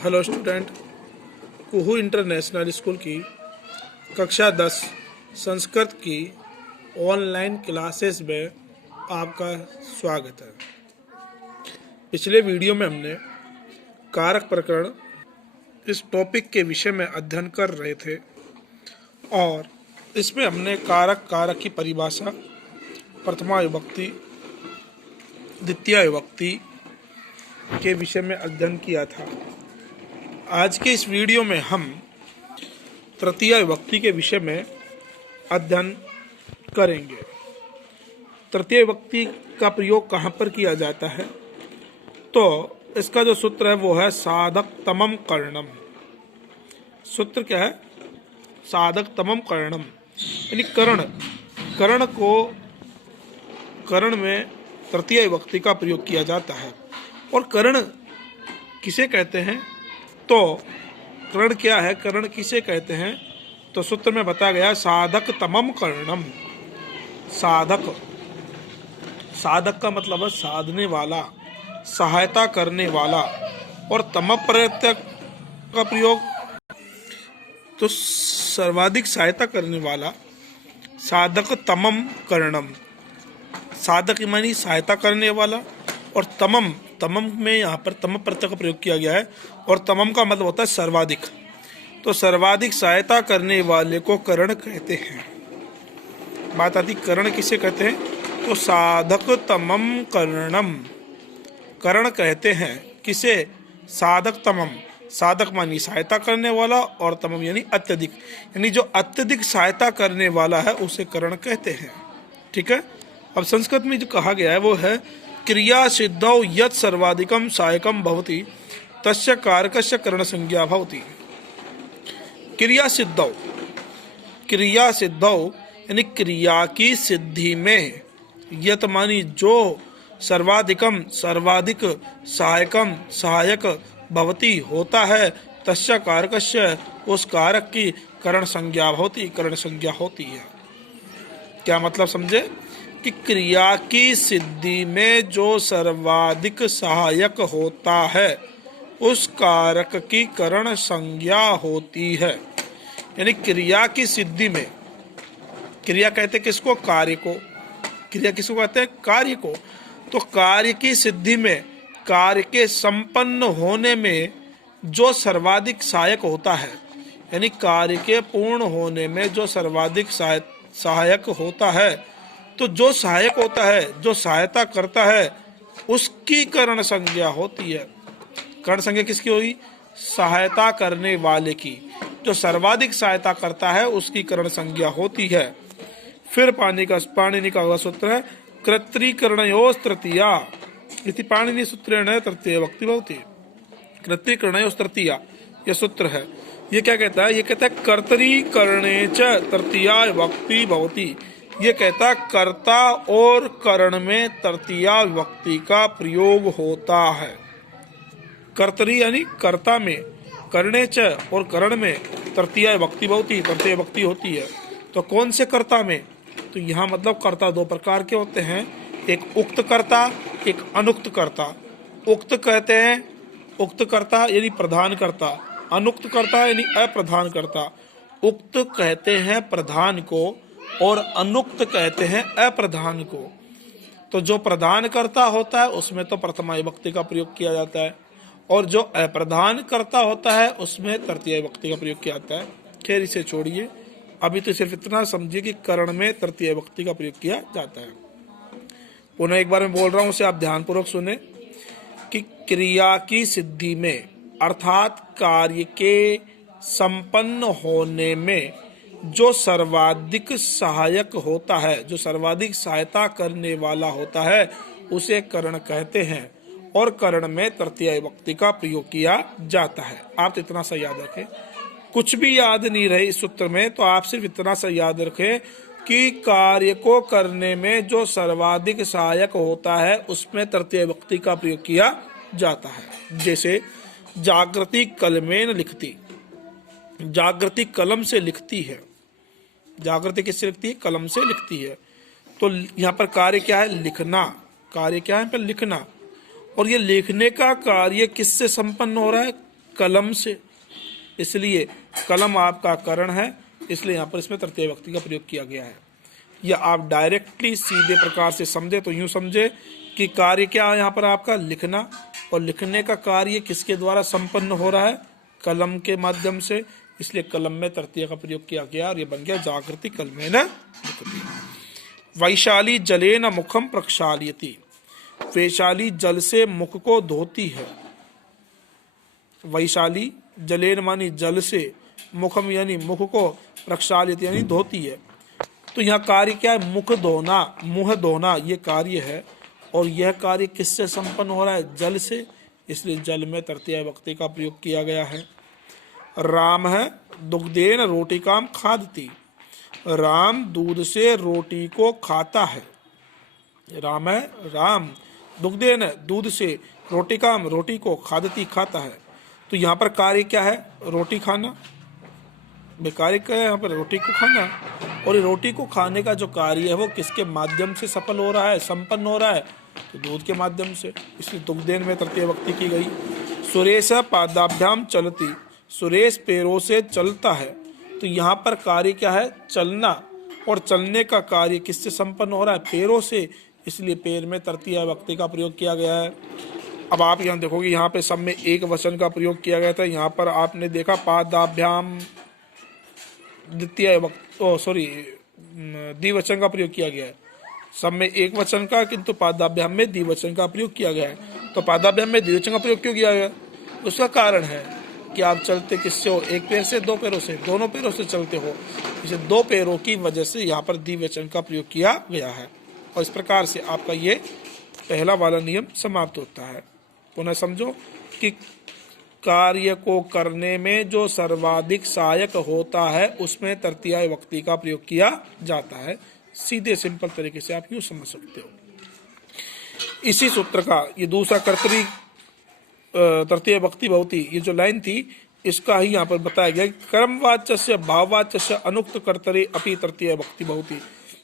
Hello student, कुहू international school की कक्षा 10 संस्कृत की ऑनलाइन क्लासेस में आपका स्वागत है। पिछले वीडियो में हमने कारक प्रकरण इस टॉपिक के विषय में अध्ययन कर रहे थे और इसमें हमने कारक की परिभाषा, प्रथमा विभक्ति, द्वितीय विभक्ति के विषय में अध्ययन किया था। आज के इस वीडियो में हम तृतीया विभक्ति के विषय में अध्ययन करेंगे। तृतीय विभक्ति का प्रयोग कहाँ पर किया जाता है? तो इसका जो सूत्र है वो है साधक तमम कर्णम। सूत्र क्या है? साधक तमम कर्णम, यानी कर्ण में तृतीय विभक्ति का प्रयोग किया जाता है। और कर्ण किसे कहते हैं? तो कर्ण क्या है, कर्ण किसे कहते हैं? तो सूत्र में बताया गया साधक तमम कर्णम। साधक का मतलब है साधने वाला, सहायता करने वाला। और तम प्रत्यय का प्रयोग तो सर्वाधिक सहायता करने वाला, साधक तमम कर्णम। साधक मानी सहायता करने वाला, और तमम में यहाँ पर तम प्रत्यय का प्रयोग किया गया है। और तमम का मतलब होता है सर्वाधिक। तो सर्वाधिक सहायता करने वाले को कर्ण कहते हैं। बात आती कर्ण किसे कहते हैं? तो साधक तमम कर्णम कर्ण कहते हैं। किसे? साधक तमम। साधक मानी सहायता करने वाला, और तमम यानी अत्यधिक, यानी जो अत्यधिक सहायता करने वाला है उसे कर्ण कहते हैं। ठीक है। अब संस्कृत में जो कहा गया है वो है क्रिया सिद्धौ यत् सर्वाधिकम सहायकम भवति तस्य कारकस्य कर्ण संज्ञा भवति। क्रिया सिद्धौ यानी क्रिया की सिद्धि में यत् मानी जो सर्वाधिक सहायक भवति होता है, तस्य कारकस्य उस कारक की कर्ण संज्ञा होती है। क्या मतलब समझे? कि क्रिया की सिद्धि में जो सर्वाधिक सहायक होता है उस कारक की कर्ण संज्ञा होती है। यानी क्रिया की सिद्धि में, क्रिया कहते किसको? कार्य को। क्रिया किसको कहते हैं? कार्य को। तो कार्य की सिद्धि में, कार्य के संपन्न होने में जो सर्वाधिक सहायक होता है, यानी कार्य के पूर्ण होने में जो सर्वाधिक सहायक होता है, तो जो सहायक होता है, जो सहायता करता है, उसकी कर्ण संज्ञा होती है। कर्ण संज्ञा किसकी होगी? सहायता करने वाले की। जो सर्वाधिक सहायता करता है उसकी कर्ण संज्ञा होती है। फिर पाणिनि का अगला सूत्र है कर्तृकर्णयोस् तृतीया इति पाणिनि सूत्रेण तृतीय विभक्ति भवति। कर्तृकर्णयोस् तृतीया यह सूत्र है। ये क्या कहता है? ये कहता है कर्तृकर्णे च तृतीया विभक्ति भवति। ये कहता कर्ता और कर्ण में तृतीया विभक्ति का प्रयोग होता है। कर्तरी यानी कर्ता में, कर्णे च और कर्ण में तृतीया विभक्ति होती है। तो कौन से कर्ता में? तो यहाँ मतलब कर्ता दो प्रकार के होते हैं, एक उक्त कर्ता, एक अनुक्त कर्ता। उक्त कहते हैं उक्त कर्ता यानी प्रधान कर्ता, अनुक्त कर्ता यानी अप्रधान कर्ता। उक्त कहते हैं प्रधान को और अनुक्त कहते हैं अप्रधान को। तो जो प्रधान करता होता है उसमें तो प्रथमा विभक्ति का प्रयोग किया जाता है, और जो अप्रधान करता होता है उसमें तृतीय विभक्ति का प्रयोग किया जाता है। खैर इसे छोड़िए, अभी तो सिर्फ इतना समझिए कि कर्ण में तृतीय विभक्ति का प्रयोग किया जाता है। पुनः एक बार मैं बोल रहा हूँ, उसे आप ध्यानपूर्वक सुने कि क्रिया की सिद्धि में अर्थात कार्य के संपन्न होने में जो सर्वाधिक सहायक होता है, जो सर्वाधिक सहायता करने वाला होता है, उसे कर्ण कहते हैं। और कर्ण में तृतीय विभक्ति का प्रयोग किया जाता है। आप इतना सा याद रखें। कुछ भी याद नहीं रहे इस सूत्र में तो आप सिर्फ इतना सा याद रखें कि कार्य को करने में जो सर्वाधिक सहायक होता है उसमें तृतीय विभक्ति का प्रयोग किया जाता है। जैसे जागृति कलमेन लिखती, जागृति कलम से लिखती है। जागृति किससे लिखती है? कलम से लिखती है। तो यहाँ पर कार्य क्या है? लिखना। कार्य क्या है? पर लिखना। और ये लिखने का कार्य किससे संपन्न हो रहा है? कलम से, इसलिए कलम आपका करण है, इसलिए यहाँ पर इसमें तृतीय विभक्ति का प्रयोग किया गया है। या आप डायरेक्टली सीधे प्रकार से समझे तो यूं समझे कि कार्य क्या है यहाँ पर आपका लिखना, और लिखने का कार्य किसके द्वारा संपन्न हो रहा है, कलम के माध्यम से, इसलिए कलम में तृतीय का प्रयोग किया गया और ये बन गया जागृति कलमेन लिखति। वैशाली जलेन मुखम प्रक्षालयति, वैशाली जल से मुख को धोती है। वैशाली जलेन मानी जल से, मुखम यानी मुख को, प्रक्षालयति यानी धोती है। तो यहाँ कार्य क्या है, मुख धोना, मुंह धोना, ये कार्य है, और यह कार्य किससे संपन्न हो रहा है, जल से, इसलिए जल में तृतीय विभक्ति का प्रयोग किया गया है। राम है दुग्धेन रोटिकाम खादती, राम दूध से रोटी को खाता है। राम है, राम दुग्धेन दूध से, रोटिकाम रोटी को, खादती खाता है। तो यहाँ पर कार्य क्या है, रोटी खाना, कार्य क्या है यहाँ पर, रोटी को खाना, और ये रोटी को खाने का जो कार्य है वो किसके माध्यम से सफल हो रहा है, संपन्न हो रहा है, तो दूध के माध्यम से, इसलिए दुग्धेन में तृतीय विभक्ति की गई। सुरेश पादाभ्याम चलती, सुरेश पैरों से चलता है। तो यहाँ पर कार्य क्या है, चलना, और चलने का कार्य किससे संपन्न हो रहा है, पैरों से, इसलिए पैर में तृतीय विभक्ति का प्रयोग किया गया है। अब आप यहाँ देखोगे यहाँ पे सब में एक वचन का प्रयोग किया गया था, यहाँ पर आपने देखा पादाभ्याम द्विवचन का प्रयोग किया गया है। सब में एक वचन का, किंतु पादाभ्याम में द्विवचन का प्रयोग किया गया है। तो पादाभ्याम में द्विवचन का प्रयोग क्यों किया गया, उसका कारण है कि आप चलते किससे हो, एक पैर से, दो पैरों से, दोनों पैरों से चलते हो, इसे दो पैरों की वजह से यहाँ पर द्विवचन का प्रयोग किया गया है। और इस प्रकार से आपका ये पहला वाला नियम समाप्त होता है। पुनः समझो कि कार्य को करने में जो सर्वाधिक सहायक होता है उसमें तृतीय विभक्ति का प्रयोग किया जाता है। सीधे सिंपल तरीके से आप यूँ समझ सकते हो। इसी सूत्र का ये दूसरा कर्तरी तृतीय विभक्ति भवति, ये जो लाइन थी इसका ही यहाँ पर बताया गया, कर्मवाच्य से भाववाच्य से अनुक्त कर्तरी अपि तृतीय विभक्ति भवति।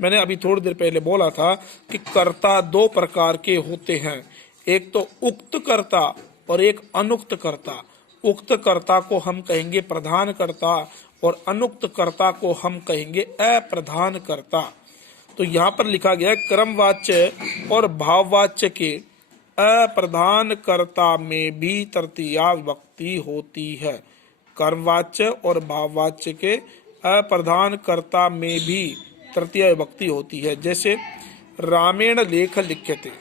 मैंने अभी थोड़ी देर पहले बोला था कि कर्ता दो प्रकार के होते हैं, एक तो उक्त कर्ता और एक अनुक्त कर्ता। उक्त कर्ता को हम कहेंगे प्रधान कर्ता और अनुक्त कर्ता को हम कहेंगे अप्रधान कर्ता। तो यहाँ पर लिखा गया है क्रमवाच्य और भाववाच्य के अप्रधान कर्ता में भी तृतीय विभक्ति होती है। कर्मवाच्य और भाववाच्य के अप्रधान कर्ता में भी तृतीय विभक्ति होती है। जैसे रामेण लेख लिख्यते,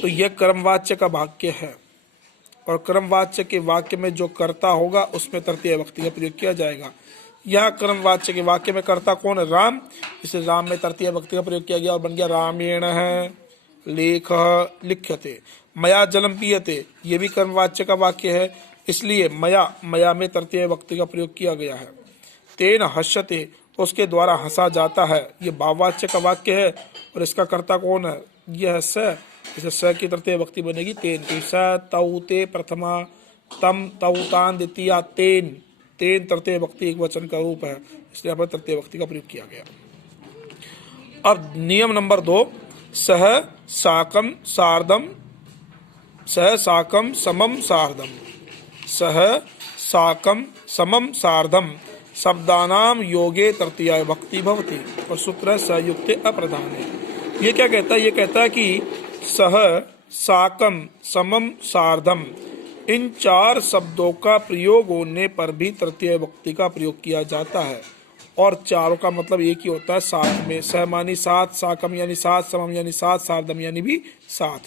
तो यह कर्मवाच्य का वाक्य है, और कर्मवाच्य के वाक्य में जो कर्ता होगा उसमें तृतीय विभक्ति का प्रयोग किया जाएगा। यह कर्मवाच्य के वाक्य में कर्ता कौन है, राम, इसलिए राम में तृतीय विभक्ति का प्रयोग किया गया और बन गया रामेण है लेख लिख्यते। मया जलम पीयते, ये भी कर्मवाच्य का वाक्य है, इसलिए मया में तृतीय विभक्ति का प्रयोग किया गया है। तेन हस्यते, उसके द्वारा हंसा जाता है, ये भाववाच्य का वाक्य है, और इसका कर्ता कौन है, यह स, इसे स की तृतीय विभक्ति बनेगी तेन की। स तौ ते प्रथमा, तम तौ तान द्वितीया, तेन, तेन तृतीय विभक्ति एक वचन का रूप है, इसलिए यहाँ पर तृतीय विभक्ति का प्रयोग किया गया। अब नियम नंबर 2, सह साकम सार्धम, सह साकम समम सार्धम, सह साकम समम सार्धम शब्दानाम योगे तृतीय विभक्ति भवति। और सूत्र संयुक्त अप्रधान है। ये क्या कहता है, ये कहता है कि सह साकम समम सार्धम, इन चार शब्दों का प्रयोग होने पर भी तृतीय विभक्ति का प्रयोग किया जाता है, और चारों का मतलब एक ही होता है साथ में। सह मानी साथ, साकम यानी साथ, समम यानी साथ, सार्धम यानी भी साथ।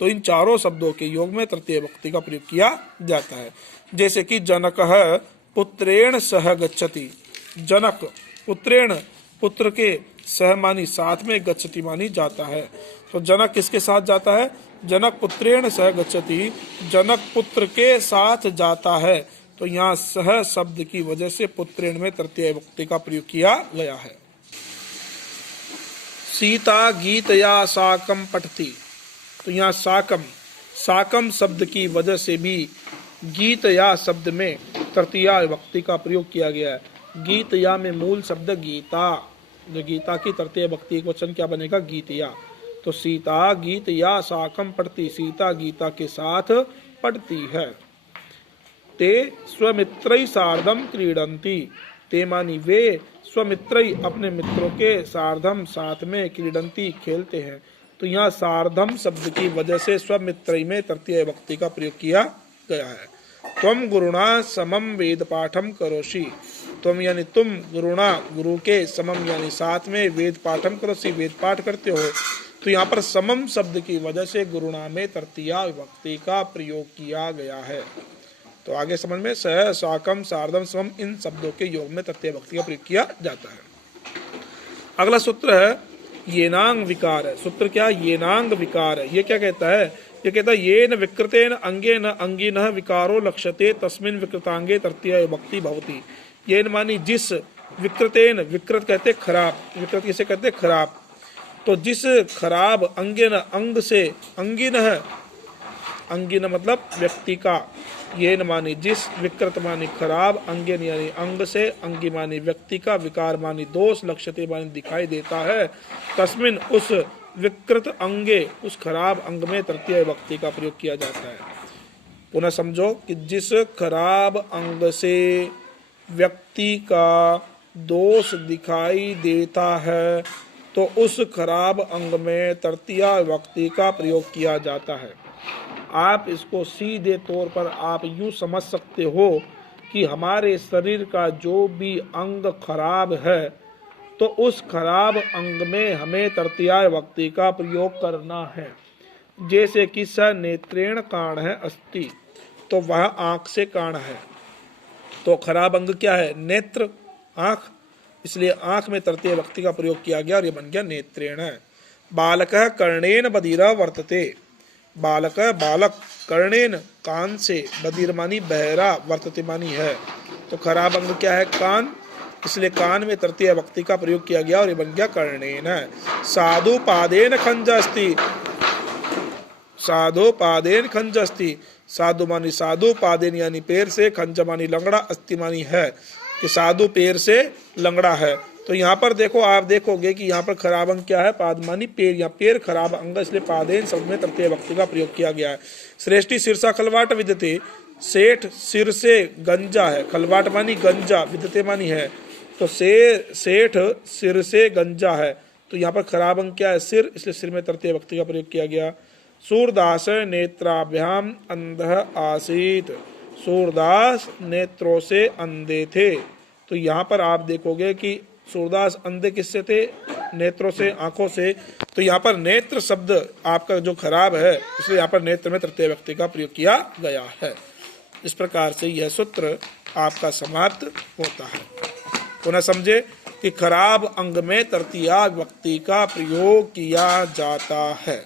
तो इन चारों शब्दों के योग में तृतीय विभक्ति का प्रयोग किया जाता है। जैसे कि जनकः पुत्रेण सह गच्छति, जनक पुत्रेण, पुत्र के, सह मानी साथ में, गच्छति मानी जाता है। तो जनक किसके साथ जाता है, जनक पुत्रेण सह गच्छति, जनक पुत्र के साथ जाता है। तो यहाँ सह शब्द की वजह से पुत्रेण में तृतीय विभक्ति का प्रयोग किया गया है। सीता गीतया साकम पठति, तो यहाँ साकम, साकम शब्द की वजह से भी गीतया शब्द में तृतीय विभक्ति का प्रयोग किया गया है। गीतया में मूल शब्द गीता, जो गीता की तृतीय विभक्ति एक वचन क्या बनेगा, गीतया। तो सीता गीतया साकम पढ़ती, सीता गीता के साथ पढ़ती है। ते स्वमित्रैः सार्धम क्रीडन्ति। ते मानी वे, स्वमित्रैः अपने मित्रों के, सार्धम साथ में, क्रीडन्ति खेलते हैं। तो यहाँ सार्धम शब्द की वजह से स्वमित्रैः में तृतीय विभक्ति का प्रयोग किया गया है। त्वम गुरुणा समम वेद पाठम करोषि। तुम यानी तुम, गुरुणा गुरु के, समम यानी साथ में, वेद पाठम करोषि वेद पाठ करते हो। तो यहाँ पर समम शब्द की वजह से गुरुणा में तृतीय विभक्ति का प्रयोग किया गया है। तो आगे समझ में, सह, साकम, सार्धम, समम इन शब्दों के योग में तृतीय विभक्ति का प्रयोग किया जाता है। अगला सूत्र है येनांग विकार है। सूत्र क्या, येनांग विकार है। ये क्या कहता है, ये कहता है येन विकृतेन अंगेन अंगिनः विकारो लक्ष्यते तस्मिन् विकृतांगे तृतीय विभक्ति भवति। येन मानी जिस, विकृतेन, विकृत कहते खराब, विकृत किसे कहते खराब, तो जिस खराब, अंगेन अंग से, अंगिनः अंगिन मतलब व्यक्ति का, येन मानी जिस, विकृत मानी खराब, अंगेन यानी अंग से, अंगी मानी व्यक्ति का, विकार मानी दोष, लक्ष्यते मानी दिखाई देता है, तस्मिन उस विकृत अंगे, उस खराब अंग में तृतीय विभक्ति का प्रयोग किया जाता है। पुनः समझो कि जिस खराब अंग से व्यक्ति का दोष दिखाई देता है तो उस खराब अंग में तृतीय विभक्ति का प्रयोग किया जाता है। आप इसको सीधे तौर पर आप यूं समझ सकते हो कि हमारे शरीर का जो भी अंग खराब है तो उस खराब अंग में हमें तृतीय विभक्ति का प्रयोग करना है। जैसे कि स नेत्रेण काण है अस्ति, तो वह आंख से काण है, तो खराब अंग क्या है, नेत्र, आंख, इसलिए आंख में तृतीय विभक्ति का प्रयोग किया गया और ये बन गया नेत्रेण। बालक कर्णेन बधिर वर्तते। बालक बालक, कर्णेन कान से, बधिर मानी बहरा, वर्तते मानी है, तो खराब अंग क्या है, कान, इसलिए कान में तृतीय विभक्ति का प्रयोग किया गया और ये बन गया कर्णेन। साधु पादेन खंज अस्ति। साधु पादेन खंज अस्ति, साधु मानी साधु, पादेन यानी पैर से, खंज मानी लंगड़ा, अस्ति मानी है कि साधु पैर से लंगड़ा है। तो यहाँ पर देखो, आप देखोगे कि यहाँ पर खराब अंग क्या है, पाद मानी पैर, यहाँ पैर खराब अंग, इसलिए पादेन शब्द में तृतीय विभक्ति का प्रयोग किया गया है। श्रेष्ठी शीर्षा खलवाट विद्यते। सेठ सिर से गंजा है, खलवाट मानी गंजा, विद्यते मानी है, तो सेठ सिर से गंजा है, तो यहाँ पर खराब अंग क्या है, सिर, इसलिए सिर में तृतीय विभक्ति का प्रयोग किया गया। सूरदास नेत्राभ्याम अंधः आसीत। सूरदास नेत्रों से अंधे थे, तो यहाँ पर आप देखोगे कि सूरदास अंधे किससे थे, नेत्रों से, आंखों से, तो यहाँ पर नेत्र शब्द आपका जो खराब है इसलिए यहाँ पर नेत्र में तृतीय विभक्ति का प्रयोग किया गया है। इस प्रकार से यह सूत्र आपका समाप्त होता है। पुनः समझे कि खराब अंग में तृतीय विभक्ति का प्रयोग किया जाता है।